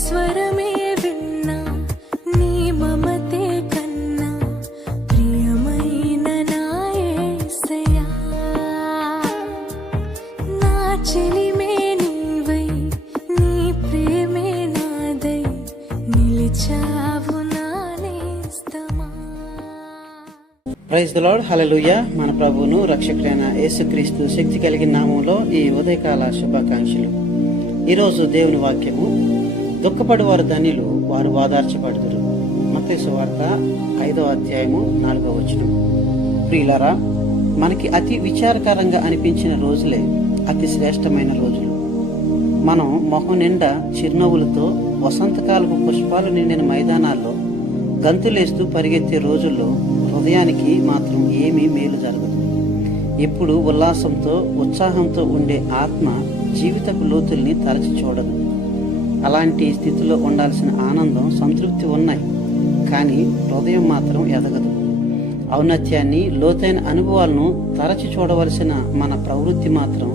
స్వరమే విన్నా, నీ మమతే కన్నా ప్రియమైన నా యేసయ్యా. నా చెలిమే నీవై, నీ ప్రేమే నాదై నిలిచావు నా నేస్తమా. Praise the Lord. హల్లెలూయా. మన ప్రభువును రక్షకుడైన యేసుక్రీస్తు శక్తి కలిగిన నామంలో ఈ ఉదయకాల శుభాకాంక్షలు. ఈరోజు దేవుని వాక్యము, దుఃఖపడు వారు ధన్యులు, వారు ఓదార్చబడుదురు. మత్తయి సువార్త 5వ అధ్యాయము 4వ వచనం. ప్రియులారా, మనకి అతి విచారకరంగా అనిపించిన రోజులే అతి శ్రేష్టమైన రోజులు. మనం మొహం నిండా చిరునవ్వులతో వసంతకాలపు పుష్పాలు నిండిన మైదానాల్లో గంతులేస్తూ పరిగెత్తే రోజుల్లో హృదయానికి మాత్రం ఏమీ మేలు జరగదు. ఎప్పుడు ఉల్లాసంతో ఉత్సాహంతో ఉండే ఆత్మ జీవితపు లోతుల్ని తరచి చూడదు. అలాంటి స్థితిలో ఉండాల్సిన ఆనందం, సంతృప్తి ఉన్నాయి, కానీ హృదయం మాత్రం ఎదగదు. ఔన్నత్యాన్ని, లోతైన అనుభవాలను తరచి చూడవలసిన మన ప్రవృత్తి మాత్రం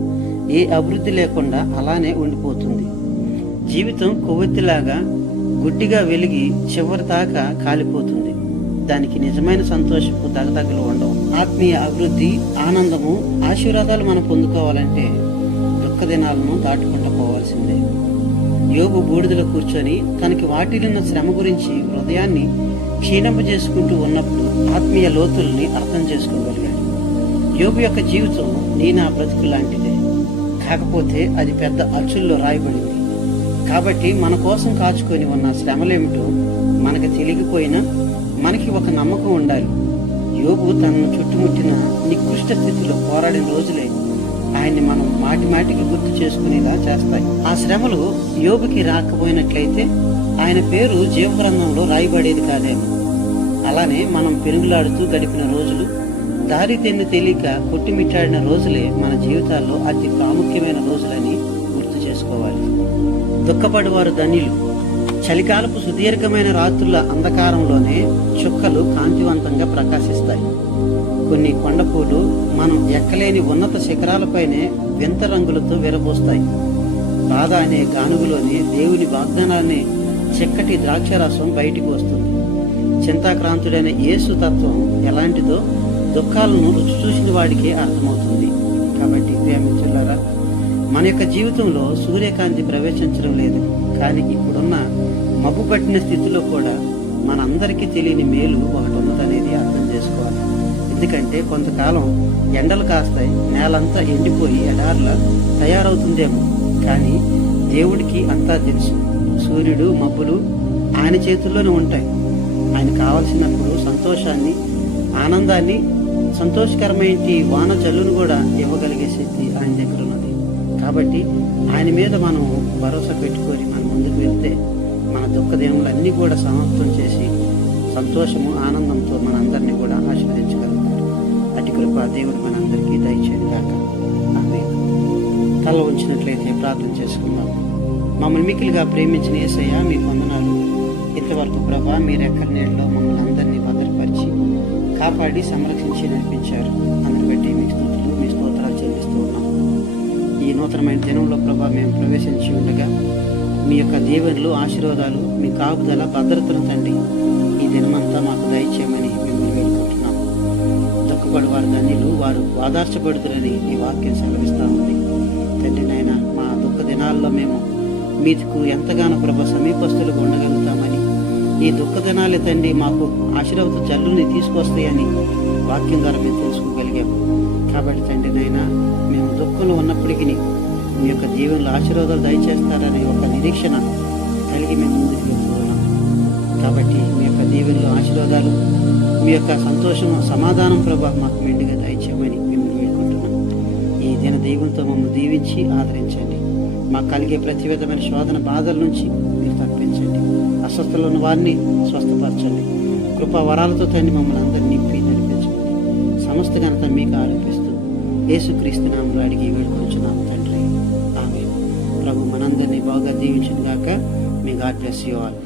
ఏ అభివృద్ధి లేకుండా అలానే ఉండిపోతుంది. జీవితం కొవ్వొత్తిలాగా గుడ్డిగా వెలిగి చివరి దాకా కాలిపోతుంది. దానికి నిజమైన సంతోషపు దగదగలు ఉండవు. ఆత్మీయ అభివృద్ధి, ఆనందము, ఆశీర్వాదాలు మనం పొందుకోవాలంటే దుఃఖ దినాలను దాటుకుంటూ పోవాల్సిందే. యోబు బూడిదలో కూర్చొని తనకి వాటిల్లిన శ్రమ గురించి హృదయాన్ని క్షీణింపజేసుకుంటూ ఉన్నప్పుడు ఆత్మీయ లోతుల్ని అర్థం చేసుకోగలిగాడు. యోబు యొక్క జీవితం నీ నా బ్రతుకు లాంటిదే, కాకపోతే అది పెద్ద అచ్చుల్లో రాయబడింది. కాబట్టి మన కోసం కాచుకొని ఉన్న శ్రమలేమిటో మనకు తెలియకపోయినా మనకి ఒక నమ్మకం ఉండాలి. యోబు తనను చుట్టుముట్టిన నికృష్ట స్థితిలో పోరాడిన రోజులే ఆయన్ని మనం మాటి మాటికి గుర్తు చేసుకునేలా చేస్తాయి. ఆ శ్రమలు యోబుకి రాకపోయినట్లయితే ఆయన పేరు జీవగ్రంథంలో రాయబడేది కాదేమో. అలానే మనం పెరుగులాడుతూ గడిపిన రోజులు, దారి తెన్ను తెలియక కొట్టిమిట్టాడిన రోజులే మన జీవితాల్లో అతి ప్రాముఖ్యమైన రోజులని గుర్తు చేసుకోవాలి. దుఃఖపడివారు ధన్యులు. చలికాలపు సుదీర్ఘమైన రాత్రుల అంధకారంలోనే చుక్కలు కాంతివంతంగా ప్రకాశిస్తాయి. కొన్ని కొండపూలు మనం ఎక్కలేని ఉన్నత శిఖరాలపైనే వింత రంగులతో విరబోస్తాయి. బాధ అనే గానుగులోని దేవుని వాగ్దానాన్ని చిక్కటి ద్రాక్షరసం బయటికి వస్తుంది. చింతాక్రాంతుడైన యేసు తత్వం ఎలాంటిదో దుఃఖాలను రుచి చూసిన వాడికే అర్థమవుతుంది. కాబట్టి ప్రేమించులారా, మన యొక్క జీవితంలో సూర్యకాంతి ప్రవేశించడం లేదు, కానీ ఇప్పుడున్న మబ్బు పట్టిన స్థితిలో కూడా మనందరికీ తెలియని మేలు ఒకటి ఉన్నదనేది అర్థం చేసుకోవాలి. ఎందుకంటే కొంతకాలం ఎండలు కాస్తాయి, నేలంతా ఎండిపోయి ఎడార్లా తయారవుతుందేమో, కానీ దేవుడికి అంతా తెలుసు. సూర్యుడు, మబ్బులు ఆయన చేతుల్లోనే ఉంటాయి. ఆయన కావలసినప్పుడు సంతోషాన్ని, ఆనందాన్ని, సంతోషకరమైన వాన జల్లును కూడా ఇవ్వగలిగే శక్తి ఆయన దగ్గర ఉన్నది. కాబట్టి ఆయన మీద మనం భరోసా పెట్టుకొని మనం ముందుకు వెళ్తే మన దుఃఖ దినములన్నీ కూడా సమాప్తం చేసి సంతోషము, ఆనందంతో మనందరినీ కూడా ఆశీర్వదించగలుగుతారు. అటు కృప దేవుడు మనందరికీ దయచేయను గాక. ఆమేన్. తల ఉంచినట్లయితే ప్రార్థన చేసుకుందాం. మమ్మల్ని మిక్కిలిగా ప్రేమించిన యేసయ్య, మీకు వందనాలు. ఇంతవరకు ప్రభా, మీరు ఎక్కడి నీళ్ళలో మమ్మల్ని అందరినీ భద్రపరిచి కాపాడి సంరక్షించి నడిపించారు. అందుని బట్టి మీకు స్తుతులు, మీ స్తోత్రాలు చెల్లిస్తూ ఉన్నాం. ఈ నూతనమైన దినంలో ప్రభా మేము ప్రవేశించి ఉండగా మీ యొక్క దీవెనలు, ఆశీర్వాదాలు, మీ కాపుదల, భద్రతను తండ్రి ఈ దినమంతా మాకు దయచేయమని మిమ్మల్ని వేడుకుంటున్నాం. దుఃఖపడి వారు ధన్యులు, వారు ఓదార్చబడుదురని ఈ వాక్యం సెలవిస్తా ఉంది. తండ్రి నాయన, మా దుఃఖ దినాల్లో మేము మీకు ఎంతగానో ప్రభా సమీపస్తులుగా ఉండగలుగుతామని, ఈ దుఃఖ దినాలే తండ్రి మాకు ఆశీర్వాద జల్లుని తీసుకొస్తాయని వాక్యం ద్వారా మేము తెలుసుకోగలిగాము. కాబట్టి తండ్రి నాయన, మేము దుఃఖంలో ఉన్నప్పటికీ మీ యొక్క దీవెనలు, ఆశీర్వాదాలు దయచేస్తారనే ఒక నిరీక్షణ కలిగి మేము ముందుకు వెళ్తూ ఉన్నాం. కాబట్టి మీ యొక్క దీవెనలు, ఆశీర్వాదాలు, మీ యొక్క సంతోషం, సమాధానం ప్రభా మాకు మెండుగా దయచేయమని మిమ్మల్ని వేడుకుంటున్నాం. ఈ దిన దీవెనతో మమ్మల్ని దీవించి ఆదరించండి. మాకు కలిగే ప్రతి విధమైన శోధన, బాధల నుంచి మీరు తప్పించండి. అస్వస్థలో ఉన్న వారిని స్వస్థపరచండి. కృపా వరాలతో తండ్రి మమ్మల్ని అందరినీ నింపి నడిపించండి. సమస్త ఘనత మీకు ఆరోపిస్తూ యేసుక్రీస్తు నామములో అడిగి వేడుకొంచున్నాము తండ్రి. ఆమేన్. ప్రభు మనందరినీ బాగా దీవించును గాక. మీ గాడ్ బ్లెస్ యు ఆల్.